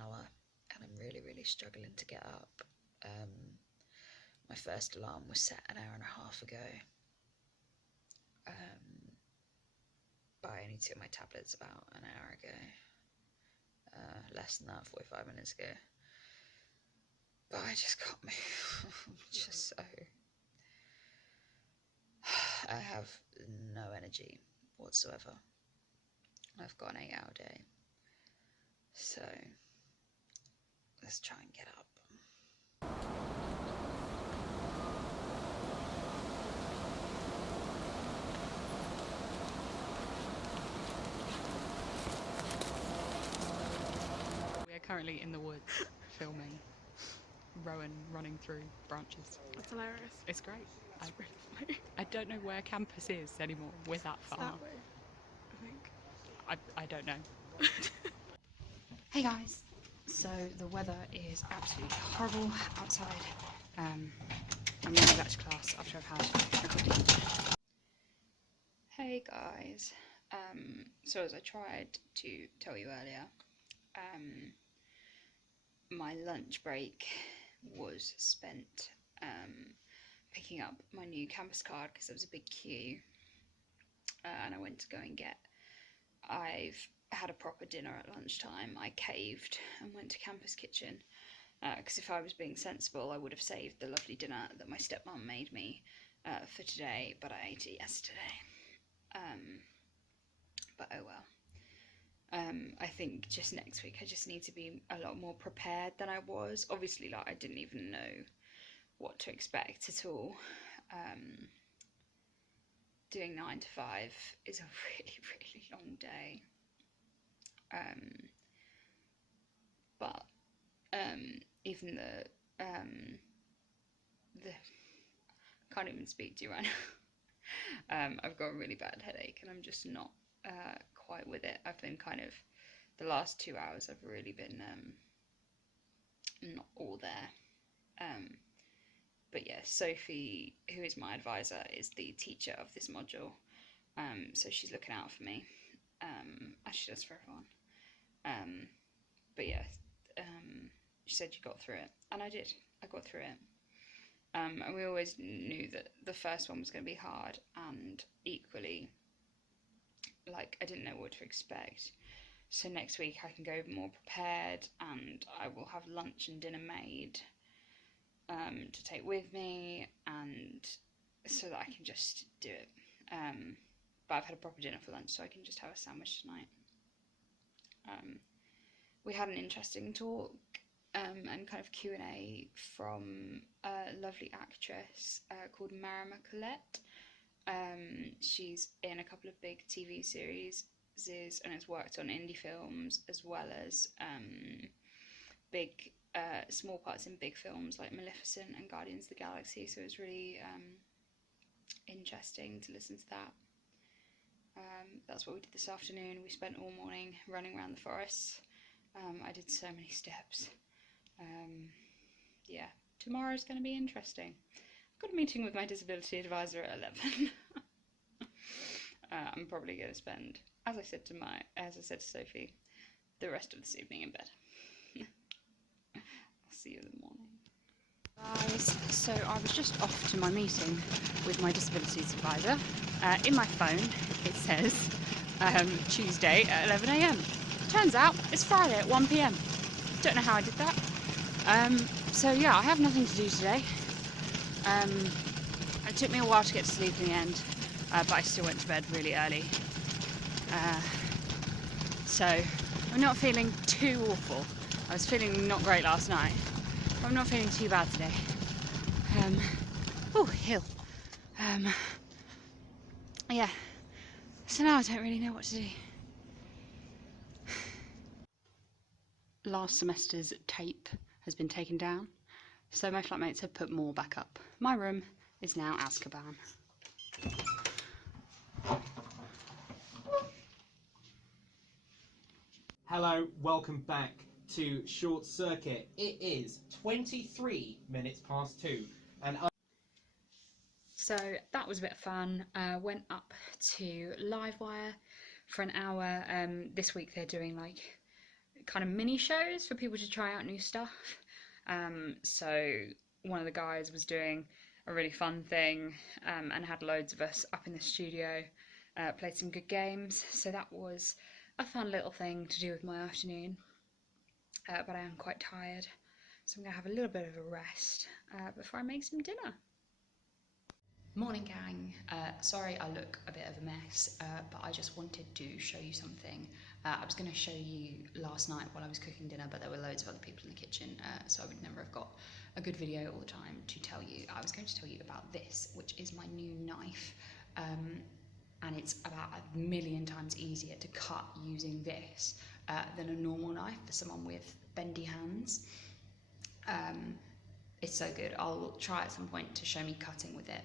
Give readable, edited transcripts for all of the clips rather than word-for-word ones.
hour and I'm really struggling to get up. My first alarm was set an hour and a half ago, but I only took my tablets about an hour ago, less than that, 45 minutes ago. But I just can't move. Just so... I have no energy whatsoever. I've got an 8-hour day. So, let's try and get up. We are currently in the woods filming Rowan running through branches. That's hilarious. It's great. I don't know where campus is anymore. We're that far. That way, I think. I don't know. Hey guys, so the weather is absolutely horrible outside. I'm going back to class after I've had a coffee. Hey guys, so as I tried to tell you earlier, my lunch break was spent picking up my new campus card because there was a big queue, and I went to go and get. I've had a proper dinner at lunchtime. I caved and went to campus kitchen because if I was being sensible I would have saved the lovely dinner that my stepmom made me for today, but I ate it yesterday. But oh well. I think just next week I just need to be a lot more prepared than I was. Obviously, like, I didn't even know what to expect at all. Doing 9 to 5 is a really long day. But even the can't even speak to you right now. I've got a really bad headache and I'm just not quite with it. I've been kind of, the last 2 hours I've really been not all there. But yeah, Sophie, who is my advisor, is the teacher of this module, so she's looking out for me, as she does for everyone. But yeah, she said you got through it, and I did. I got through it. And we always knew that the first one was going to be hard, and equally, like, I didn't know what to expect. So next week I can go more prepared, and I will have lunch and dinner made to take with me, and so that I can just do it. But I've had a proper dinner for lunch, so I can just have a sandwich tonight. We had an interesting talk and kind of Q&A from a lovely actress called Colette. She's in a couple of big TV series and has worked on indie films as well as big small parts in big films like Maleficent and Guardians of the Galaxy, so it was really interesting to listen to that. That's what we did this afternoon. We spent all morning running around the forest. I did so many steps. Yeah, tomorrow's going to be interesting. I've got a meeting with my disability advisor at 11. I'm probably going to spend, as I said to Sophie, the rest of this evening in bed. I'll see you in the morning. Guys, so I was just off to my meeting with my disabilities advisor. In my phone it says Tuesday at 11 AM. Turns out it's Friday at 1 PM. Don't know how I did that. So yeah, I have nothing to do today. It took me a while to get to sleep in the end, but I still went to bed really early. So I'm not feeling too awful. I was feeling not great last night, but I'm not feeling too bad today. Oh, hill. Yeah, so now I don't really know what to do. Last semester's tape has been taken down, so my flatmates have put more back up. My room is now Azkaban. Hello, welcome back to Short Circuit. It is 23 minutes past 2, and So that was a bit of fun. Went up to Livewire for an hour. This week they're doing like kind of mini shows for people to try out new stuff. So one of the guys was doing a really fun thing and had loads of us up in the studio, played some good games. So that was a fun little thing to do with my afternoon. But I am quite tired, so I'm going to have a little bit of a rest before I make some dinner. Morning gang, sorry I look a bit of a mess, but I just wanted to show you something. I was going to show you last night while I was cooking dinner, but there were loads of other people in the kitchen, so I would never have got a good video all the time to tell you. I was going to tell you about this, which is my new knife, and it's about 1,000,000 times easier to cut using this than a normal knife for someone with bendy hands. It's so good. I'll try at some point to show me cutting with it.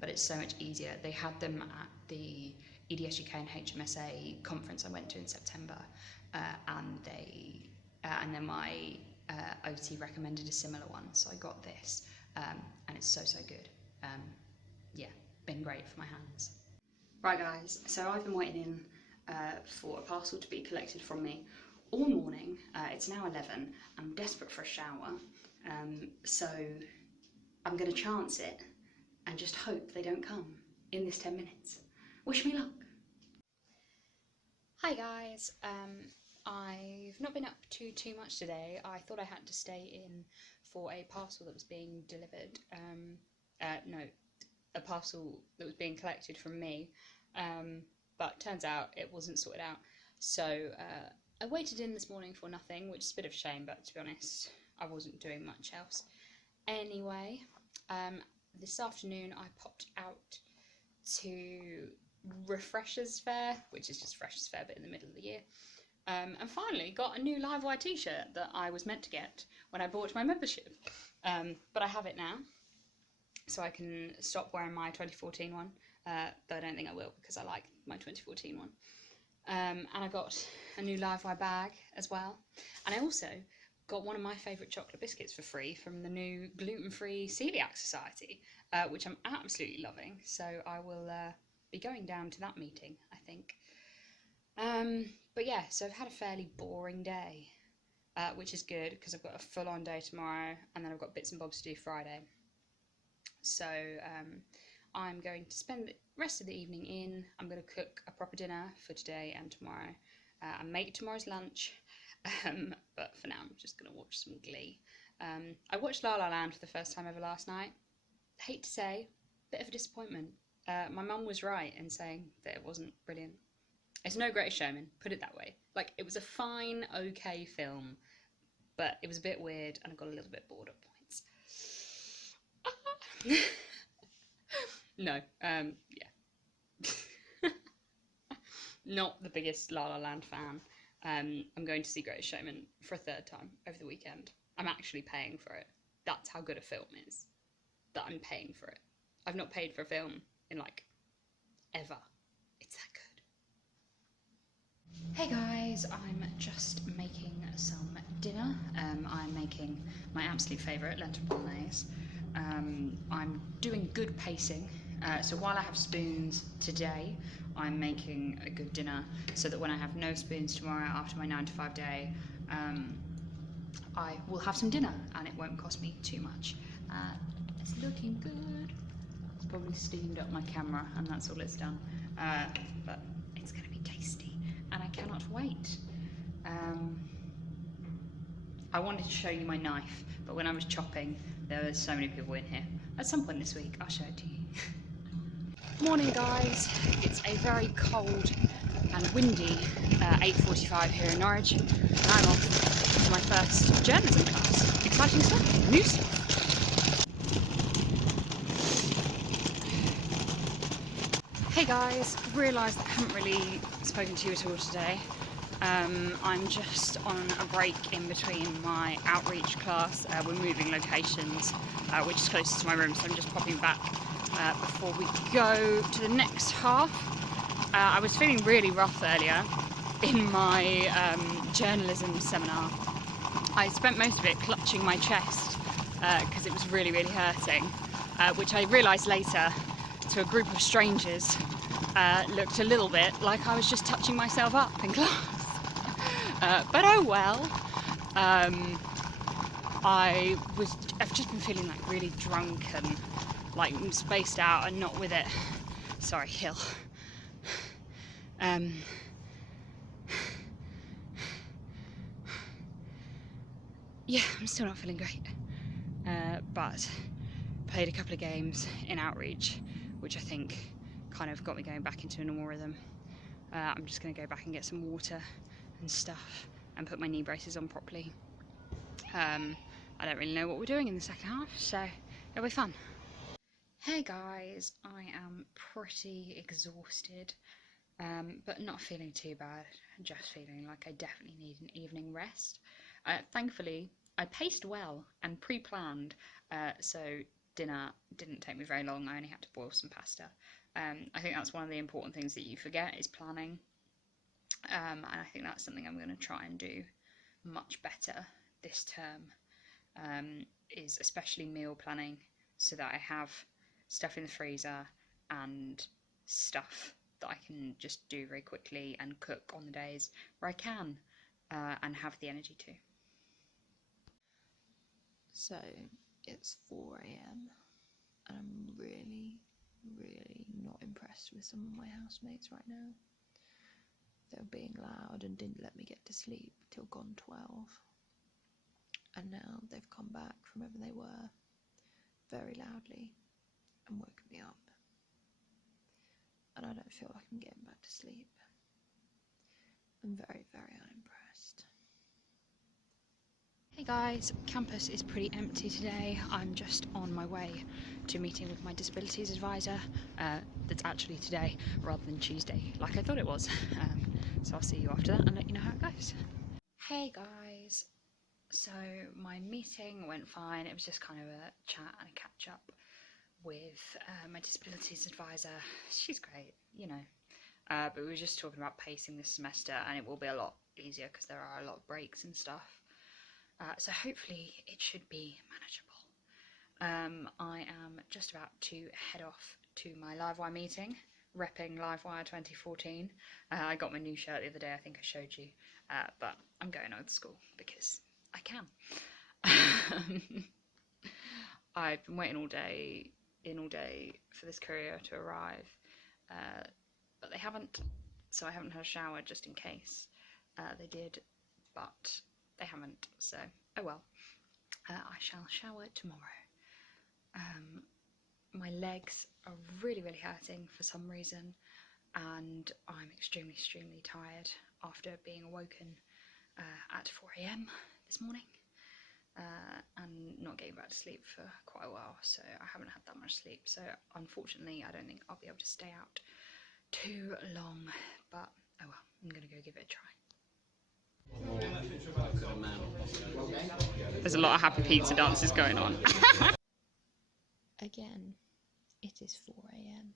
But it's so much easier. They had them at the EDS UK and HMSA conference I went to in September, and then my OT recommended a similar one, so I got this, and it's so good. Yeah, been great for my hands. Right guys, so I've been waiting in for a parcel to be collected from me all morning. It's now 11. I'm desperate for a shower, so I'm going to chance it and just hope they don't come in this 10 minutes. Wish me luck. Hi guys, I've not been up to too much today. I thought I had to stay in for a parcel that was being delivered, a parcel that was being collected from me, but turns out it wasn't sorted out. So I waited in this morning for nothing, which is a bit of a shame, but to be honest, I wasn't doing much else. Anyway, this afternoon I popped out to Refreshers Fair, which is just Freshers Fair but in the middle of the year, and finally got a new Livewire t-shirt that I was meant to get when I bought my membership, but I have it now, so I can stop wearing my 2014 one, though I don't think I will because I like my 2014 one. And I got a new Livewire bag as well, and I also got one of my favourite chocolate biscuits for free from the new gluten-free celiac society, which I'm absolutely loving, so I will be going down to that meeting, I think. But yeah, so I've had a fairly boring day, which is good because I've got a full-on day tomorrow, and then I've got bits and bobs to do Friday. So I'm going to spend the rest of the evening in. I'm going to cook a proper dinner for today and tomorrow, and make tomorrow's lunch. But for now I'm just going to watch some Glee. I watched La La Land for the first time ever last night. Hate to say, bit of a disappointment. My mum was right in saying that it wasn't brilliant. It's no Greatest Showman, put it that way. Like, it was a fine, okay film, but it was a bit weird and I got a little bit bored at points. No, yeah. Not the biggest La La Land fan. I'm going to see Greatest Showman for a third time over the weekend. I'm actually paying for it. That's how good a film is, that I'm paying for it. I've not paid for a film in, like, ever. It's that good. Hey guys, I'm just making some dinner. I'm making my absolute favourite, lentil bolognese. I'm doing good pacing. So while I have spoons today, I'm making a good dinner so that when I have no spoons tomorrow after my 9 to 5 day, I will have some dinner and it won't cost me too much. It's looking good. It's probably steamed up my camera and that's all it's done. But it's going to be tasty and I cannot wait. I wanted to show you my knife, but when I was chopping, there were so many people in here. At some point this week, I'll show it to you. Morning guys, it's a very cold and windy 8:45 here in Norwich, and I'm off to my first journalism class. Exciting stuff, new stuff. Hey guys, realised that I haven't really spoken to you at all today. I'm just on a break in between my outreach class. We're moving locations, which is closest to my room, so I'm just popping back before we go to the next half. I was feeling really rough earlier in my journalism seminar. I spent most of it clutching my chest because it was really, really hurting, which I realised later to a group of strangers looked a little bit like I was just touching myself up in class. But oh well. I've just been feeling like really drunk and like spaced out and not with it. Sorry, Hill. Yeah, I'm still not feeling great. But played a couple of games in Outreach, which I think kind of got me going back into a normal rhythm. I'm just going to go back and get some water and stuff and put my knee braces on properly. I don't really know what we're doing in the second half, so it'll be fun. Hey guys, I am pretty exhausted, but not feeling too bad. Just feeling like I definitely need an evening rest. Thankfully, I paced well and pre-planned, so dinner didn't take me very long. I only had to boil some pasta. I think that's one of the important things that you forget is planning, and I think that's something I'm going to try and do much better this term, is especially meal planning, so that I have stuff in the freezer and stuff that I can just do very quickly and cook on the days where I can, and have the energy to. So it's 4 a.m. and I'm really not impressed with some of my housemates right now. They were being loud and didn't let me get to sleep till gone 12. And now they've come back from wherever they were very loudly and woken me up. And I don't feel like I'm getting back to sleep. I'm very unimpressed. Hey guys, campus is pretty empty today. I'm just on my way to a meeting with my disabilities advisor. That's actually today rather than Tuesday, like I thought it was. So I'll see you after that and let you know how it goes. Hey guys, so my meeting went fine. It was just kind of a chat and a catch up with my disabilities advisor. She's great, you know. But we were just talking about pacing this semester, and it will be a lot easier because there are a lot of breaks and stuff. So hopefully it should be manageable. I am just about to head off to my Livewire meeting, repping Livewire 2014. I got my new shirt the other day, I think I showed you, but I'm going old school because I can. I've been waiting all day for this courier to arrive, but they haven't, so I haven't had a shower just in case. They did, but they haven't, so oh well. I shall shower tomorrow. My legs are really hurting for some reason, and I'm extremely tired after being awoken at 4 a.m. this morning, and not getting back to sleep for quite a while, so I haven't had that much sleep. So unfortunately I don't think I'll be able to stay out too long, but oh well, I'm gonna go give it a try. There's a lot of happy pizza dances going on. Again, it is 4 a.m.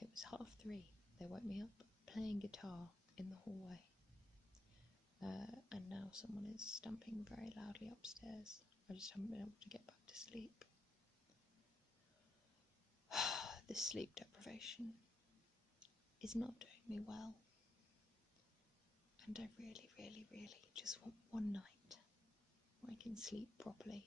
It was 3:30. They woke me up playing guitar in the hallway. And now someone is stamping very loudly upstairs. I just haven't been able to get back to sleep. This sleep deprivation is not doing me well. And I really just want one night where I can sleep properly.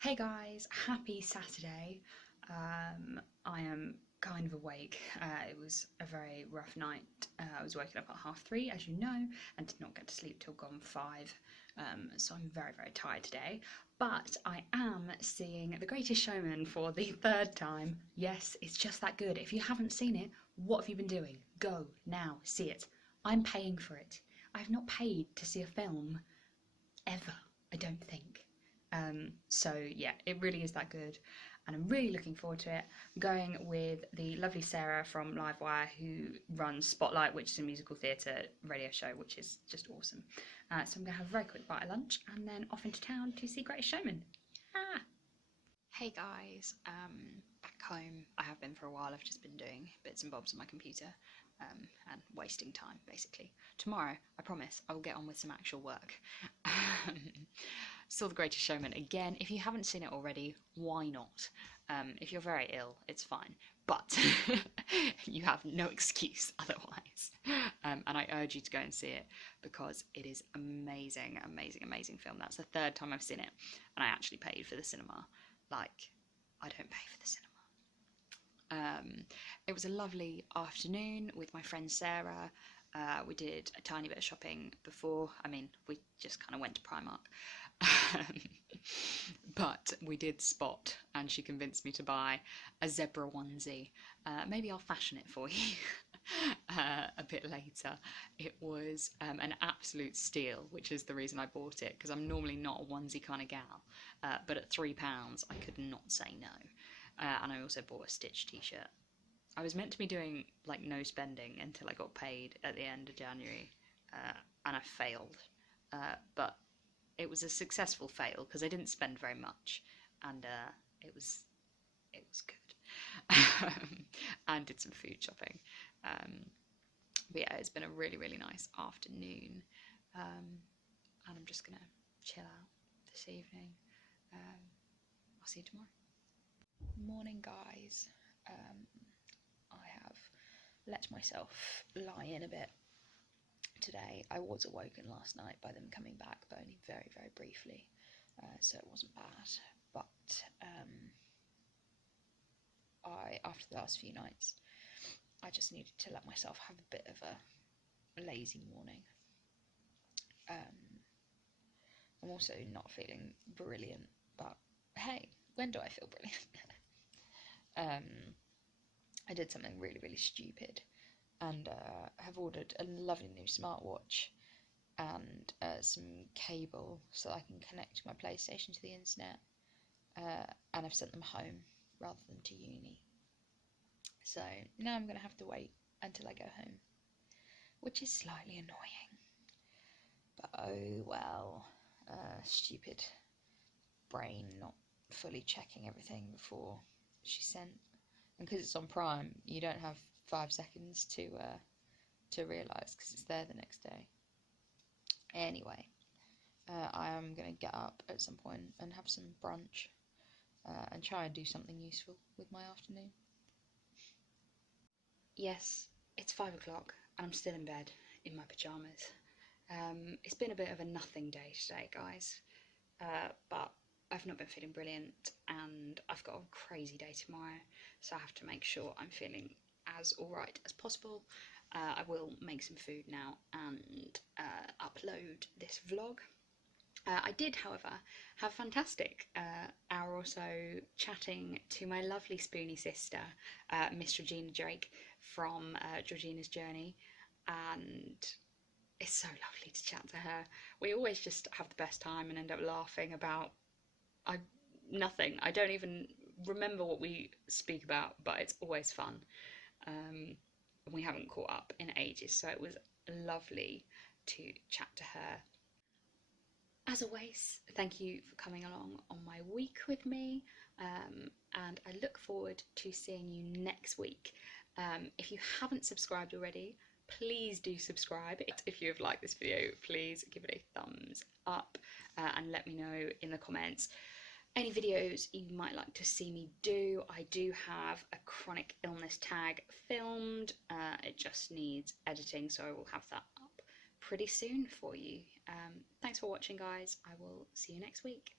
Hey guys, happy Saturday. I am kind of awake. It was a very rough night. I was waking up at 3:30, as you know, and did not get to sleep till gone 5. So I'm very tired today. But I am seeing The Greatest Showman for the 3rd time. Yes, it's just that good. If you haven't seen it, what have you been doing? Go now, see it. I'm paying for it. I've not paid to see a film ever, I don't think. So yeah, it really is that good, and I'm really looking forward to it. I'm going with the lovely Sarah from Livewire, who runs Spotlight, which is a musical theatre radio show, which is just awesome. So I'm going to have a very quick bite of lunch and then off into town to see Greatest Showman. Hey guys, back home. I have been for a while. I've just been doing bits and bobs on my computer and wasting time, basically. Tomorrow, I promise, I will get on with some actual work. Saw The Greatest Showman again. If you haven't seen it already, why not? If you're very ill, it's fine. But you have no excuse otherwise. And I urge you to go and see it because it is amazing, amazing, amazing film. That's the third time I've seen it. And I actually paid for the cinema. Like, I don't pay for the cinema. It was a lovely afternoon with my friend Sarah. We did a tiny bit of shopping before. I mean, we just kind of went to Primark. But we did spot, and she convinced me to buy a zebra onesie. Maybe I'll fashion it for you a bit later. It was an absolute steal, which is the reason I bought it, because I'm normally not a onesie kind of gal. But at £3, I could not say no. And I also bought a Stitch t-shirt. I was meant to be doing like no spending until I got paid at the end of January, and I failed. But it was a successful fail because I didn't spend very much, and it was good. And did some food shopping. But yeah, it's been a really, really nice afternoon, and I'm just gonna chill out this evening. I'll see you tomorrow. Morning, guys. I have let myself lie in a bit today. I was awoken last night by them coming back, but only very, very briefly, so it wasn't bad. But after the last few nights, I just needed to let myself have a bit of a lazy morning. I'm also not feeling brilliant, but hey, when do I feel brilliant? I did something really, really stupid, and have ordered a lovely new smartwatch and some cable so I can connect my PlayStation to the internet, and I've sent them home rather than to uni. So now I'm going to have to wait until I go home, which is slightly annoying. But oh well, stupid brain not fully checking everything before she sent. And because it's on Prime, you don't have 5 seconds to realise because it's there the next day. Anyway, I am going to get up at some point and have some brunch and try and do something useful with my afternoon. Yes, it's 5 o'clock and I'm still in bed in my pyjamas. It's been a bit of a nothing day today, guys, but I've not been feeling brilliant and I've got a crazy day tomorrow, so I have to make sure I'm feeling as alright as possible. I will make some food now and upload this vlog. I did, however, have a fantastic hour or so chatting to my lovely spoony sister, Miss Regina Drake from Georgina's Journey, and it's so lovely to chat to her. We always just have the best time and end up laughing about nothing. I don't even remember what we speak about, but it's always fun. We haven't caught up in ages, so it was lovely to chat to her. As always, thank you for coming along on my week with me, and I look forward to seeing you next week. If you haven't subscribed already, please do subscribe. If you have liked this video, please give it a thumbs up and let me know in the comments any videos you might like to see me do. I do have a chronic illness tag filmed. It just needs editing, so I will have that up pretty soon for you. Thanks for watching, guys. I will see you next week.